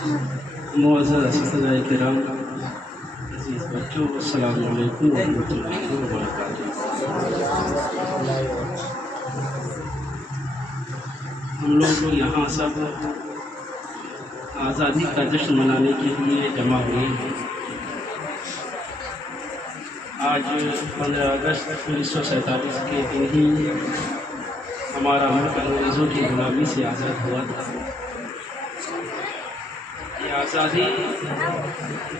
معزز اساتذہ کرام، عزیز بچوں، السلام علیکم ورحمۃ اللہ وبرکاتہ۔ ہم لوگ یہاں سب آزادی کا جشن منانے کے لیے جمع ہوئے ہیں۔ آج 15 اگست 1947 کے دن ہی ہمارا ملک انگریزوں کی غلامی سے آزاد ہوا تھا۔ یہ آزادی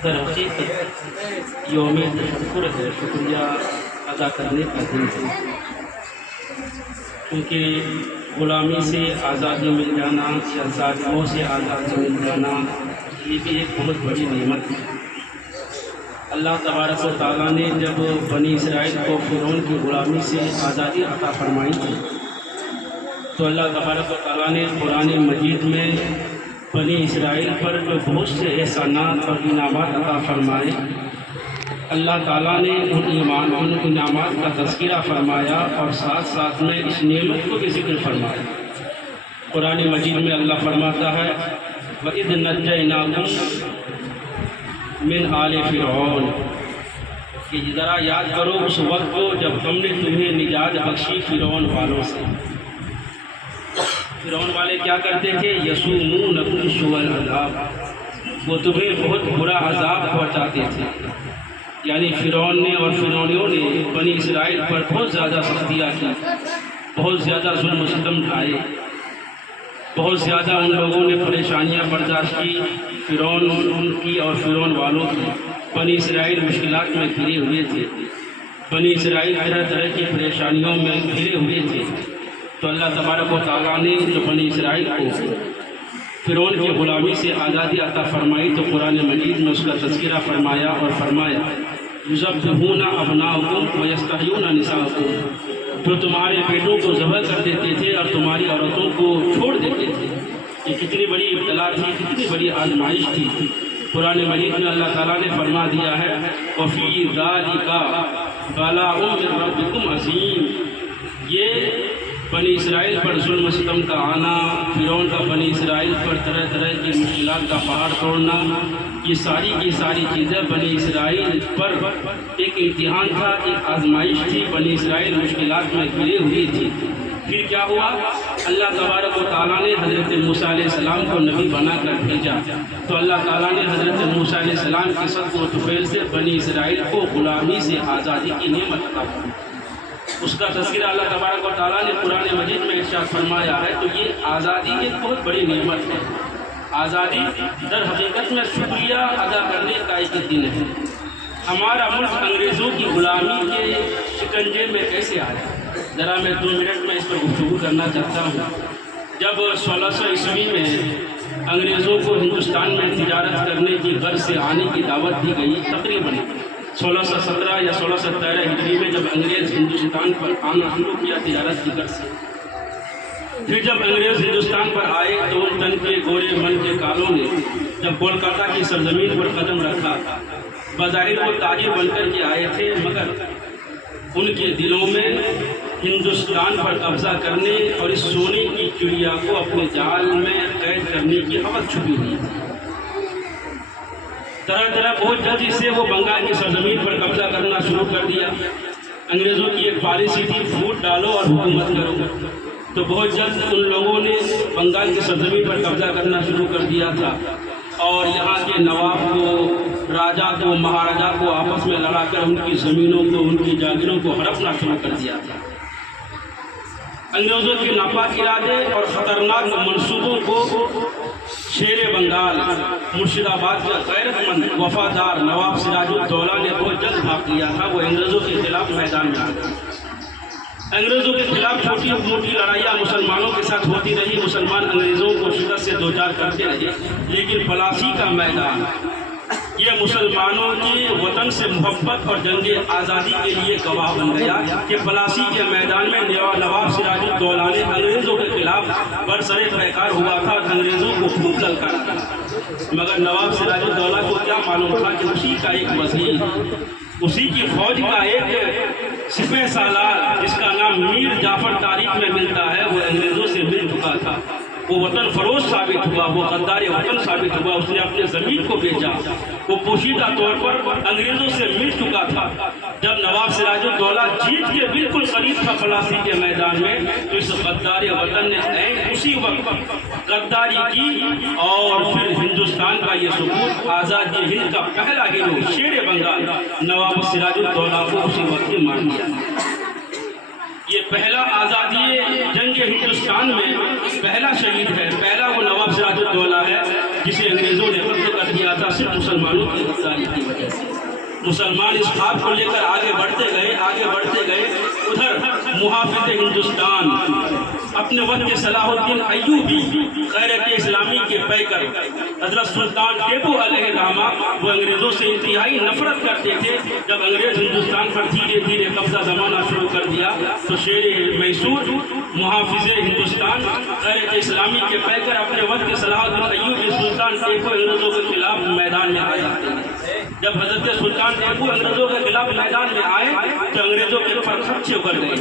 در حقیقت یوم تشکر ہے، شکریہ ادا کرنے کا دن ہے، کیونکہ غلامی سے آزادی مل جانا یا ظالموں سے آزادی مل جانا یہ بھی ایک بہت بڑی نعمت ہے۔ اللہ تبارک و تعالیٰ نے جب بنی اسرائیل کو فرعون کی غلامی سے آزادی عطا فرمائی تھی تو اللہ تبارک و تعالیٰ نے قرآن مجید میں بنی اسرائیل پر جو بہت سے احسانات اور انعامات عطا فرمائے، اللہ تعالیٰ نے ان انعامات کا تذکرہ فرمایا اور ساتھ ساتھ میں اس نعمت کو بھی ذکر فرمایا۔ قرآن مجید میں اللہ فرماتا ہے وَإِذْ نَجَّيْنَاكُمْ مِنْ آلِ فِرْعَوْنَ، کہ ذرا یاد کرو اس وقت کو جب ہم نے تمہیں نجات بخشی فرعون والوں سے۔ فرعون والے کیا کرتے تھے؟ یسومونکم سوء العذاب، وہ تمہیں بہت برا عذاب پہنچاتے تھے۔ یعنی فرعون نے اور فرعونیوں نے بنی اسرائیل پر بہت زیادہ سختیاں کی، بہت زیادہ ظلم و ستم ڈھائے، بہت زیادہ ان لوگوں نے پریشانیاں برداشت کی، فرعون ان کی اور فرعون والوں کی۔ بنی اسرائیل مشکلات میں گھرے ہوئے تھے، بنی اسرائیل طرح طرح کی پریشانیوں میں گھرے ہوئے تھے، تو اللہ تبارک و تعالیٰ نے جو بنی اسرائیل کو فرعون کی غلامی سے آزادی عطا فرمائی تو قرآن مجید میں اس کا تذکرہ فرمایا اور فرمایا یذبحون ابناءکم ویستحیون نساءکم، جو تمہارے بیٹوں کو ذبح کر دیتے تھے اور تمہاری عورتوں کو چھوڑ دیتے تھے۔ یہ کتنی بڑی ابتلا تھی، کتنی بڑی آزمائش تھی۔ قرآن مجید میں اللہ تعالیٰ نے فرما دیا ہے وَفِي ذَلِكَ بَلَاءٌ مِّن رَبِّكُمْ عَظِيمٌ، یہ بنی اسرائیل پر ظلم و ستم کا آنا، فرعون کا بنی اسرائیل پر طرح طرح کی مشکلات کا پہاڑ توڑنا، یہ ساری کی ساری چیزیں بنی اسرائیل پر ایک امتحان تھا، ایک آزمائش تھی۔ بنی اسرائیل مشکلات میں گھرے ہوئی تھی۔ پھر کیا ہوا؟ اللہ تبارک و تعالیٰ نے حضرت موسیٰ علیہ السلام کو نبی بنا کر بھیجا، تو اللہ تعالیٰ نے حضرت موسیٰ علیہ السلام کے صدق و طفیل سے بنی اسرائیل کو غلامی سے آزادی کی نعمت عطا فرمائی۔ اس کا تذکرہ اللہ تبارک و تعالیٰ نے قرآن مجید میں ارشاد فرمایا ہے۔ تو یہ آزادی ایک بہت بڑی نعمت ہے۔ آزادی در حقیقت میں شکریہ ادا کرنے کا ایک دن ہے۔ ہمارا ملک انگریزوں کی غلامی کے شکنجے میں کیسے آیا؟ ذرا میں 2 منٹ میں اس پر گفتگو کرنا چاہتا ہوں۔ جب 1600 عیسوی میں انگریزوں کو ہندوستان میں تجارت کرنے کی غرض سے آنے کی دعوت دی گئی، تقریباً 1617 یا 1613 ہجری میں جب انگریز ہندوستان پر آنا شروع کیا تجارت کی غرض سے، پھر جب انگریز ہندوستان پر آئے تو ان تن کے گورے من کے کالوں نے جب کولکاتہ کی سرزمین پر قدم رکھا، بظاہر وہ تاجر بن کر کے آئے تھے، مگر ان کے دلوں میں ہندوستان پر قبضہ کرنے اور اس سونے کی چڑیا کو اپنے جال میں قید کرنے کی حوث چھپی ہوئی تھی۔ طرح طرح بہت جلد سے وہ بنگال کی سرزمین پر قبضہ کرنا شروع کر دیا۔ انگریزوں کی ایک پالیسی تھی پھوٹ ڈالو اور حکومت کرو، تو بہت جلد ان لوگوں نے بنگال کی سرزمین پر قبضہ کرنا شروع کر دیا تھا اور یہاں کے نواب کو، راجا کو، مہاراجا کو آپس میں لڑا کر ان کی زمینوں کو، ان کی جاگیروں کو ہڑپنا شروع کر دیا تھا۔ انگریزوں کے ناپاک ارادے اور خطرناک منصوبوں کو شیر بنگال مرشد آباد کا غیرت مند وفادار نواب سراج الدولہ نے بہت جلد بھاگ لیا تھا۔ وہ انگریزوں کے خلاف میدان میں آ گیا۔ انگریزوں کے خلاف چھوٹی موٹی لڑائیاں مسلمانوں کے ساتھ ہوتی رہی، مسلمان انگریزوں کو شکست سے دوچار کرتے رہے، لیکن پلاسی کا میدان یہ مسلمانوں کی وطن سے محبت اور جنگ آزادی کے لیے گواہ بن گیا کہ پلاسی کے میدان میں نواب سراج الدولہ نے انگریزوں کے خلاف برسر پیکار ہوا تھا، انگریزوں کو خوب للکارا تھا، مگر نواب سراج الدولہ کو کیا معلوم تھا کہ اسی کا ایک وزیر، اسی کی فوج کا ایک سپہ سالار جس کا نام میر جعفر تاریخ میں ملتا ہے، وہ انگریزوں سے مل چکا تھا وہ وطن فروش ثابت ہوا، وہ غدار وطن ثابت ہوا، اس نے اپنے زمین کو بیچا، وہ پوشیدہ طور پر انگریزوں سے مل چکا تھا۔ جب نواب سراج الدولہ جیت کے بالکل قریب تھا پلاسی کے میدان میں، تو اس غدار وطن نے اسی وقت غداری کی، اور پھر ہندوستان کا یہ ثبوت آزادی ہند کا پہلا ہیرو شیر بنگال نواب سراج الدولہ کو اسی وقت مار دیا۔ یہ پہلا آزادی جنگ ہندوستان میں پہلا شہید ہے، پہلا وہ نواب سراج الدولہ ہے جسے انگریزوں نے قتل کر دیا تھا صرف مسلمانوں کی غداری کی وجہ سے۔ مسلمان اس خواب کو لے کر آگے بڑھتے گئے، ادھر محافظ ہندوستان اپنے وقت صلاح الدین ایوبی غیرت اسلامی کے پیکر حضرت سلطان ٹیپو علیہ الرحمہ، وہ انگریزوں سے انتہائی نفرت کرتے تھے۔ جب انگریز ہندوستان پر دھیرے دھیرے قبضہ زمانہ شروع کر دیا تو شیر میسور محافظ ہندوستان غیرت اسلامی کے پیکر اپنے وقت صلاح الدین ایوبی سلطان ٹیپو انگریزوں کے خلاف میدان میں آیا۔ جب حضرت سلطان ٹیپو انگریزوں کے خلاف میدان میں آئے تو انگریزوں کے پر خدشے اکھڑ گئے،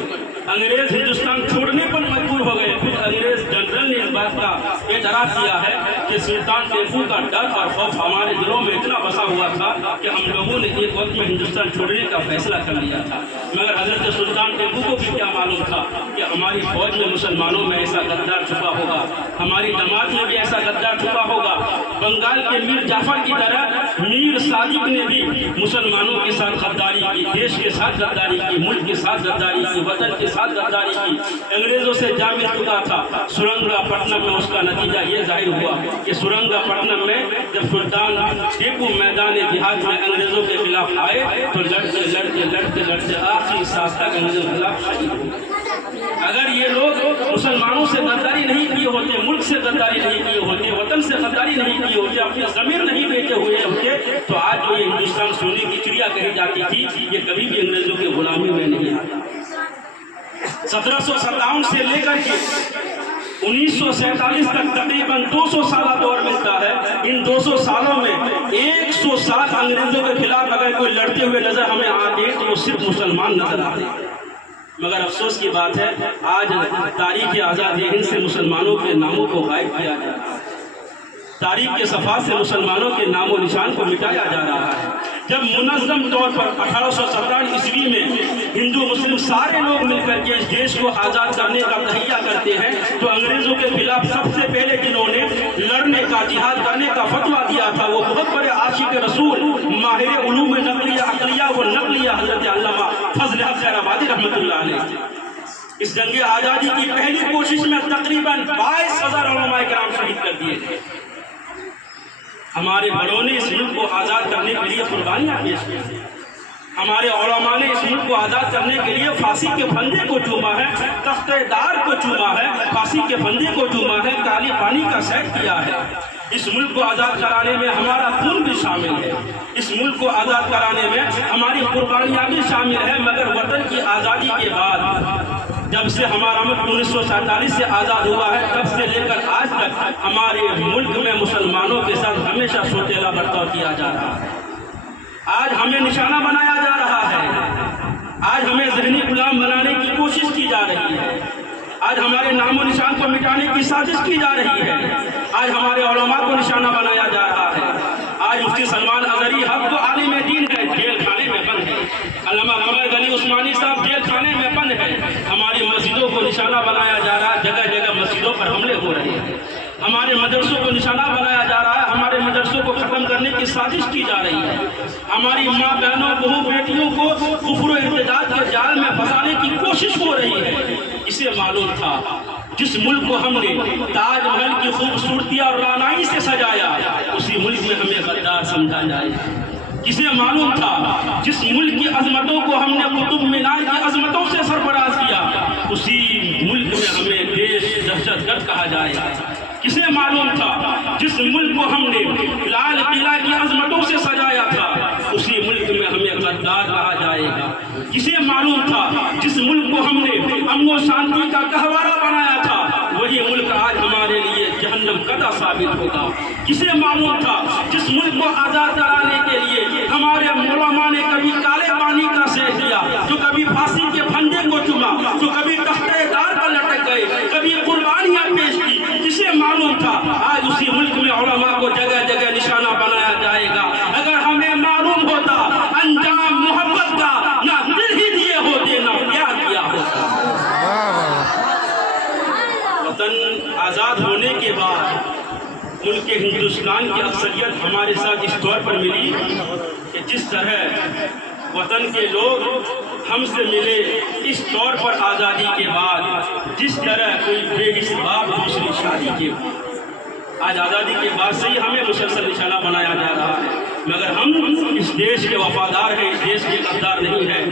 انگریز ہندوستان چھوڑنے پر مجبور ہو گئے۔ پھر انگریز جنرل نے اس بات کا اعتراف کیا ہے کہ سلطان ٹیپو کا ڈر اور خوف ہمارے دلوں میں اتنا بسا ہوا تھا کہ ہم لوگوں نے ایک وقت میں ہندوستان چھوڑنے کا فیصلہ کر لیا تھا، مگر حضرت سلطان ٹیپو کو بھی کیا معلوم تھا کہ ہماری فوج میں مسلمانوں میں ایسا غدار چھپا ہوگا، ہماری جماعت میں بھی ایسا غدار چھپا ہوگا۔ بنگال کے میر جعفر کی طرح میر صادق نے بھی مسلمانوں کے ساتھ غداری کی، دیش کے ساتھ غداری کی، ملک کے ساتھ غداری کی، وطن کے ساتھ غداری کی، انگریزوں سے جا مل چکا تھا۔ سرنگا پٹنم میں اس کا نتیجہ یہ ظاہر ہوا کہ سرنگا پٹنم میں جب سلطان ٹیپو میدان جہاد میں انگریزوں کے خلاف آئے تو لڑتے آخری سانس تک انگریزوں کے خلاف شہید ہوئے۔ اگر یہ لوگ مسلمانوں سے غداری نہیں کیے ہوتے، ملک سے غداری نہیں کیے ہوتے، وطن سے غداری نہیں کیے ہوتے، اپنے ضمیر نہیں بیچے ہوئے ہوتے، تو آج جو یہ ہندوستان سونے کی چڑیا کہی جاتی تھی، یہ کبھی بھی انگریزوں کی غلامی میں نہیں آتا۔ 1757 سے لے کر کے 1947 تک تقریباً 200 سالہ دور ملتا ہے۔ ان 200 سالوں میں 100 سال انگریزوں کے خلاف اگر کوئی لڑتے ہوئے نظر ہمیں آتے تو وہ صرف مسلمان نظر آتے، مگر افسوس کی بات ہے آج تاریخ آزادی ہند سے مسلمانوں کے ناموں کو غائب کیا جا رہا ہے، تاریخ کے صفحات سے مسلمانوں کے نام و نشان کو مٹایا جا رہا ہے۔ جب منظم طور پر 1857 عیسوی میں ہندو مسلم سارے لوگ مل کر کے اس دیش کو آزاد کرنے کا تہیہ کرتے ہیں تو انگریزوں کے خلاف سب سے پہلے جنہوں نے لڑنے کا، جہاد کرنے کا فتویٰ دیا تھا وہ بہت بڑے عاشق رسول، ماہر علوم نقلیہ عقلیہ و نقلیہ حضرت علامہ فضل حق خیر آبادی رحمۃ اللہ علیہ۔ اس جنگ آزادی کی پہلی کوشش میں تقریباً 22,000 علماء کرام شہید کر دیے تھے۔ ہمارے بڑوں نے اس ملک کو آزاد کرنے کے لیے قربانیاں پیش کی ہیں، ہمارے علماء نے اس ملک کو آزاد کرنے کے لیے پھانسی کے پھندے کو چوما ہے، تخت دار کو چوما ہے، پھانسی کے پھندے کو چوما ہے، کالی پانی کا سیٹ کیا ہے۔ اس ملک کو آزاد کرانے میں ہمارا خون بھی شامل ہے، اس ملک کو آزاد کرانے میں ہماری قربانیاں بھی شامل ہیں، مگر وطن کی آزادی کے بعد جب سے ہمارا ملک 1947 سے آزاد ہوا ہے تب سے لے کر آج تک ہمارے ملک میں مسلمانوں کے ساتھ ہمیشہ سوتیلا برتاؤ کیا جا رہا ہے۔ آج ہمیں نشانہ بنایا جا رہا ہے، آج ہمیں ذہنی غلام بنانے کی کوشش کی جا رہی ہے، آج ہمارے نام و نشان کو مٹانے کی سازش کی جا رہی ہے، آج ہمارے علماء کو نشانہ بنایا جا رہا ہے۔ آج مفتی سلمان اظہری حق تو عالم دین ہے، جیل خانے میں بند ہے، علامہ قمر غنی عثمانی صاحب جیل خانے میں بند ہے، ہماری مسجدوں کو نشانہ بنایا جا رہا ہے، جگہ جگہ مسجدوں پر حملے ہو رہے ہیں، ہمارے مدرسوں کو نشانہ بنایا جا رہا ہے، ہمارے مدرسوں کو ختم کرنے کی سازش کی جا رہی ہے، ہماری ماں بہنوں بہو بیٹیوں کو کفر و ارتداد کے جال میں پھنسانے کی کوشش ہو رہی ہے۔ اسے معلوم تھا جس ملک کو ہم نے تاج محل کی خوبصورتی اور رعنائی سے سجایا اسی ملک میں ہمیں غدار سمجھا جائے، کسے معلوم تھا جس ملک کی عظمتوں کو ہم نے قطب مینار کی عظمتوں سے سرفراز کیا اسی ملک میں ہمیں دیش دہشت گرد کہا جائے، کسے معلوم تھا جس ملک کو ہم نے لال قلعہ کی عظمتوں سے سجایا تھا اسی ملک میں ہمیں غدار کہا جائے گا، کسے معلوم تھا جس ملک کو ہم نے امن و شانتی کا گہوارہ بنایا تھا وہی ملک آج ہمارے لیے جہنم قدہ ثابت ہوگا، کسے معلوم تھا جس ملک کو آزاد کرانے کے لیے ہمارے علماء نے کبھی کالے پانی کا سیک دیا، جو کبھی پھانسی کے پھندے کو چوما، جو کبھی تخت دار پر لٹک گئے، کبھی قربانیاں پیش کی، کسے معلوم تھا آج اسی ملک میں علماء کو جگہ جگہ نشانہ بنایا جائے گا. اگر ہمیں معلوم ہوتا انجام محبت کا نہ دل ہی دیے ہوتے نہ پیار کیا ہوتا. وطن آزاد ہونے کے بعد ملک ہندوستان کی اکثریت ہمارے ساتھ اس طور پر ملی کہ جس طرح وطن کے لوگ ہم سے ملے اس طور پر آزادی کے بعد، جس طرح کوئی بے حس باپ دوسری شادی کے آج آزادی کے بعد سے ہی ہمیں مسلسل نشانہ بنایا جا رہا ہے. مگر ہم اس دیش کے وفادار ہیں، اس دیش کے غدار نہیں ہیں.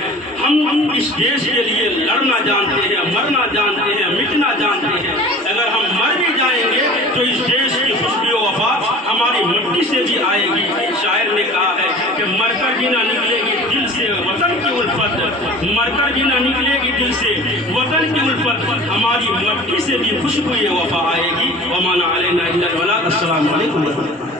ہم اس دیش کے لیے لڑنا جانتے ہیں، مرنا جانتے ہیں، مٹنا جانتے ہیں. اگر ہم مر بھی جائیں گے تو اس دیش کی خوشبو و وفا ہماری مٹی سے بھی آئے گی. شاعر نے کہا ہے کہ مر کر بھی نہ نکلے گی دل سے وطن کی الفت، مر کر بھی نہ نکلے گی دل سے وطن کی الفت، ہماری مٹی سے بھی خوشبو و وفا آئے گی. وما علینا الا البلاغ. السلام علیکم.